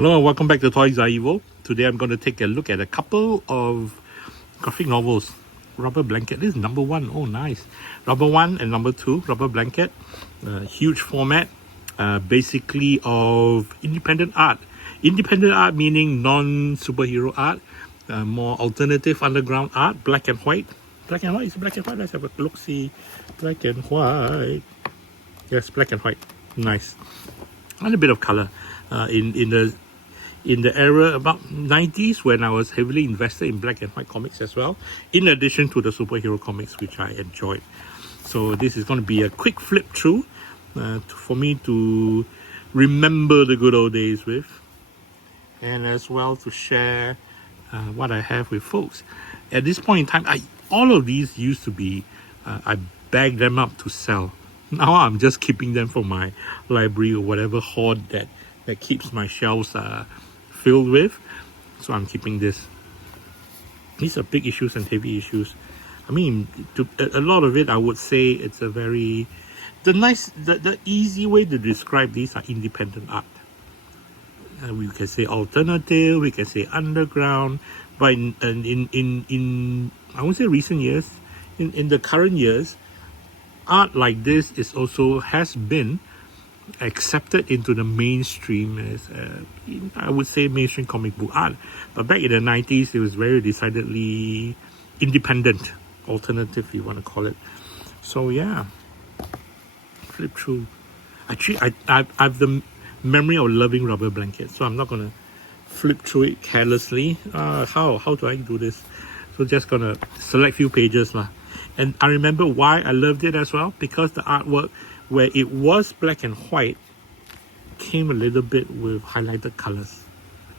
Hello and welcome back to TOYSREVIL. Today I'm going to take a look at a couple of graphic novels. Rubber Blanket, this is number one. Oh, nice. Number one and number two, Rubber Blanket. Huge format, basically of independent art. Independent art meaning non-superhero art, more alternative underground art, black and white. Black and white, is it black and white? Let's have a look, see. Black and white. Yes, black and white. Nice. And a bit of color. In the era about 90s when I was heavily invested in black and white comics as well, in addition to the superhero comics which I enjoyed. So this is going to be a quick flip through for me to remember the good old days with, and as well to share what I have with folks. At this point in time, all of these used to be, I bagged them up to sell. Now I'm just keeping them for my library or whatever hoard that keeps my shelves filled with. So I'm keeping this. These are big issues and heavy issues. I mean, a lot of it, I would say it's a very, the easy way to describe these are independent art. We can say alternative, we can say underground, but in I won't say recent years, in the current years, art like this has been accepted into the mainstream as I would say mainstream comic book art. But back in the 90s, it was very decidedly independent, alternative, if you want to call it. So yeah, flip through. Actually, I have the memory of loving Rubber Blanket, so I'm not gonna flip through it carelessly. How do I do this? So just gonna select few pages lah. And I remember why I loved it as well, because the artwork, where it was black and white, came a little bit with highlighted colors.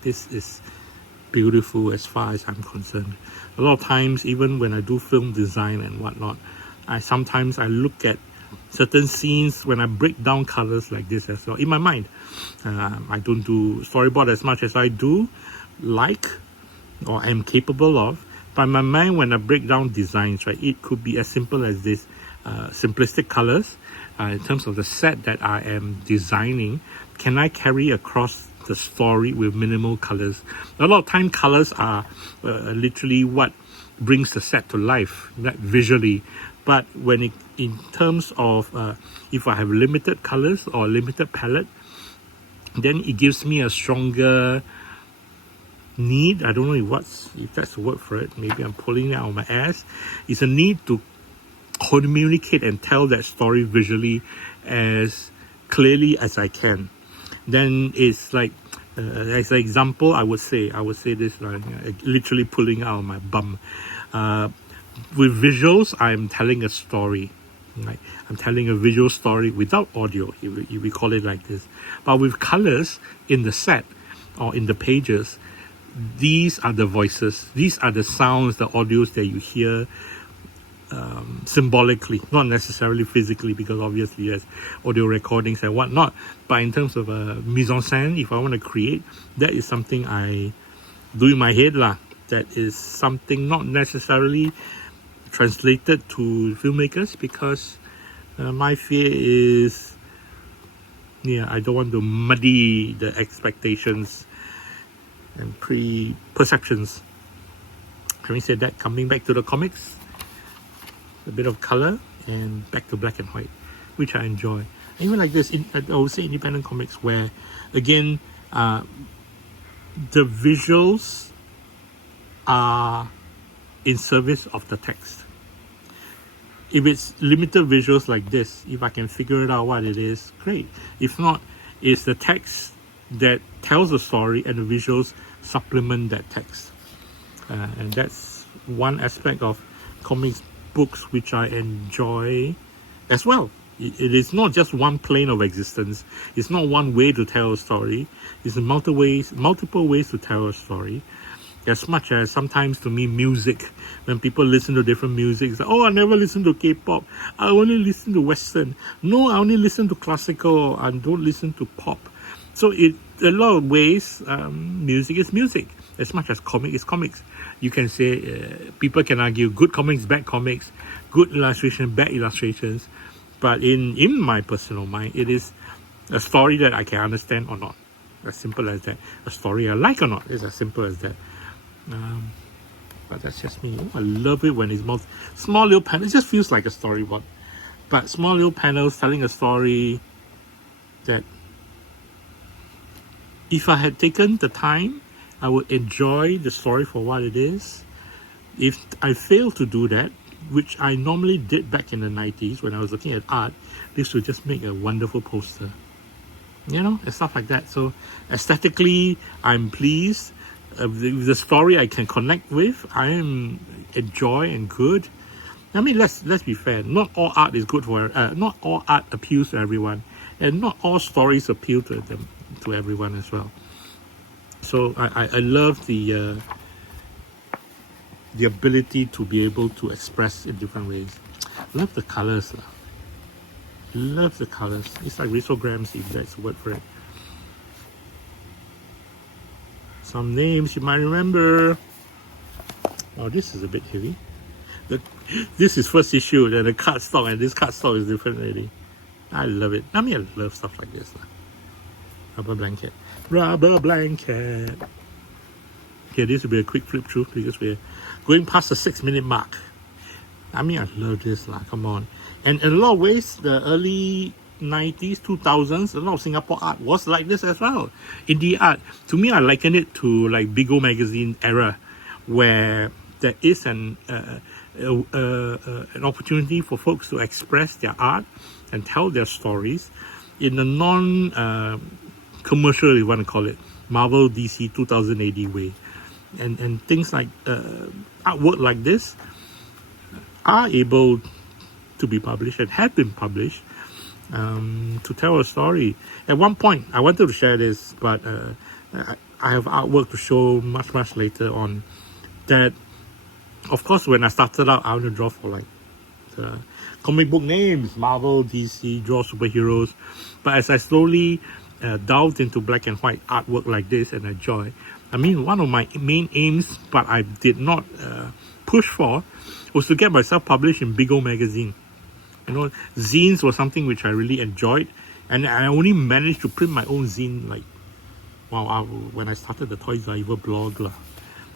This is beautiful as far as I'm concerned. A lot of times, even when I do film design and whatnot, I sometimes look at certain scenes when I break down colors like this as well in my mind. I don't do storyboard as much as I do like or am capable of. But in my mind, when I break down designs, right, it could be as simple as this, simplistic colors. In terms of the set that I am designing, can I carry across the story with minimal colors? A lot of time, colors are literally what brings the set to life, visually. But when in terms of if I have limited colors or limited palette, then it gives me a stronger need. I don't know if that's the word for it. Maybe I'm pulling it out of my ass. It's a need to communicate and tell that story visually as clearly as I can. Then it's like, as an example, I would say this, like, literally pulling out of my bum. With visuals, I'm telling a story. Right? I'm telling a visual story without audio, if we call it like this. But with colors in the set or in the pages, these are the voices, these are the sounds, the audios that you hear symbolically, not necessarily physically, because obviously there's audio recordings and whatnot. But in terms of mise en scène, if I want to create, that is something I do in my head lah. That is something not necessarily translated to filmmakers, because my fear is, I don't want to muddy the expectations and perceptions. Having said that, coming back to the comics, a bit of color and back to black and white, which I enjoy. And even like this, I would say independent comics, where again the visuals are in service of the text. If it's limited visuals like this, if I can figure it out what it is, great. If not, it's the text that tells the story and the visuals supplement that text. And that's one aspect of comics books which I enjoy as well. It is not just one plane of existence. It's not one way to tell a story. It's multiple ways to tell a story. As much as sometimes, to me, music, when people listen to different music, it's like, oh, I never listen to K-pop, I only listen to Western. No, I only listen to classical, I don't listen to pop. So a lot of ways, music is music, as much as comic is comics. You can say, people can argue good comics, bad comics, good illustration, bad illustrations. But in my personal mind, it is a story that I can understand or not. As simple as that. A story I like or not, it's as simple as that. But that's just me. I love it when it's small little panels. It just feels like a storyboard. But small little panels telling a story that if I had taken the time, I would enjoy the story for what it is. If I fail to do that, which I normally did back in the 90s when I was looking at art, this would just make a wonderful poster. You know, and stuff like that. So aesthetically, I'm pleased. The story I can connect with, I am enjoy and good. I mean, let's be fair. Not all art is good for. Not all art appeals to everyone, and not all stories appeal to everyone as well. So I love the ability to be able to express in different ways. Love the colors. Love the colors. It's like risograms, if that's the word for it. Some names you might remember. Oh, this is a bit heavy. This is first issue, then the cardstock, and this cardstock is different already. I love it. I mean, I love stuff like this. Rubber blanket. Rubber blanket. Okay, this will be a quick flip through because we're going past the 6-minute mark. I mean, I love this, come on. And in a lot of ways, the early 90s, 2000s, a lot of Singapore art was like this as well. Indie art. To me, I liken it to like Bigo magazine era, where there is an opportunity for folks to express their art and tell their stories in a non-commercial, you want to call it, Marvel, DC, 2000 AD way. And things like artwork like this are able to be published and have been published to tell a story. At one point, I wanted to share this, but I have artwork to show much later on. That, of course, when I started out, I want to draw for like the comic book names, Marvel, DC, draw superheroes. But as I slowly delved into black and white artwork like this and enjoy, I mean, one of my main aims, but I did not push for, was to get myself published in Bigo magazine. You know, zines was something which I really enjoyed, and I only managed to print my own zine like, when I started the TOYSREVIL blog.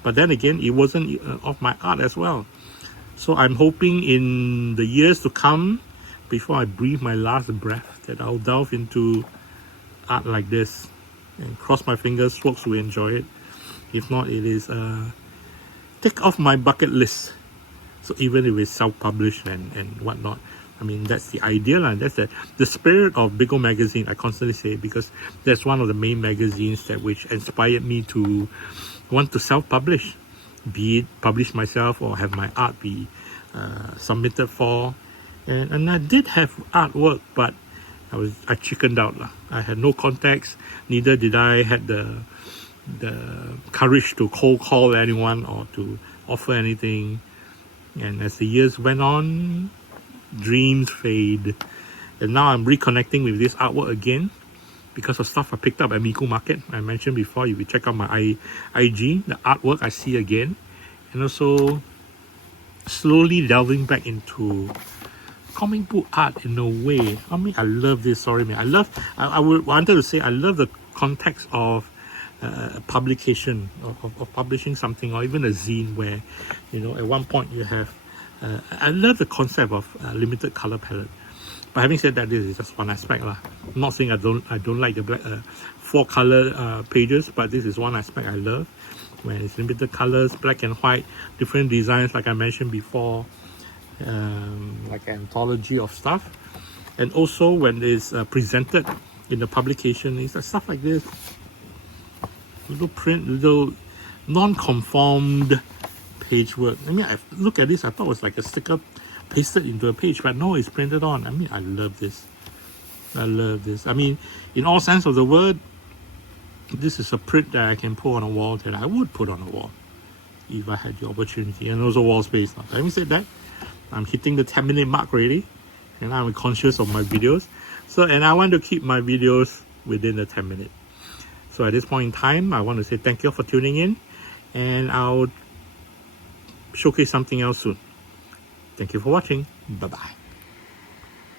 But then again, it wasn't of my art as well. So I'm hoping in the years to come, before I breathe my last breath, that I'll delve into art like this and cross my fingers, folks who enjoy it. If not, it is tick off my bucket list. So even if it's self-published and whatnot, I mean, that's the ideal, and that's the spirit of Bigo magazine. I constantly say, because that's one of the main magazines that which inspired me to want to self-publish, be it publish myself or have my art be submitted for. And I did have artwork, but I chickened out. I had no contacts, neither did I had the courage to cold call anyone or to offer anything. And as the years went on, dreams fade. And now I'm reconnecting with this artwork again because of stuff I picked up at Miku Market. I mentioned before, if you check out my IG, the artwork I see again. And also slowly delving back into comic book art in a way. I mean, I love this. Sorry, man. I wanted to say I love the context of publication, of publishing something, or even a zine where, you know, at one point you have I love the concept of limited color palette. But having said that, this is just one aspect. I'm not saying I don't like the black 4 color pages, but this is one aspect I love, when it's limited colors, black and white, different designs like I mentioned before, like an anthology of stuff. And also when it's presented in the publication, it's stuff like this. Little print, little non-conformed page work. I mean, I look at this, I thought it was like a sticker pasted into a page, but no, it's printed on. I mean, I love this. I love this. I mean, in all sense of the word, this is a print that I can put on a wall, that I would put on a wall if I had the opportunity, and also wall space. Now, having said that, I'm hitting the 10-minute mark already, and I'm conscious of my videos. So, and I want to keep my videos within the 10 minutes. So at this point in time, I want to say thank you for tuning in, and I'll showcase something else soon. Thank you for watching. Bye-bye.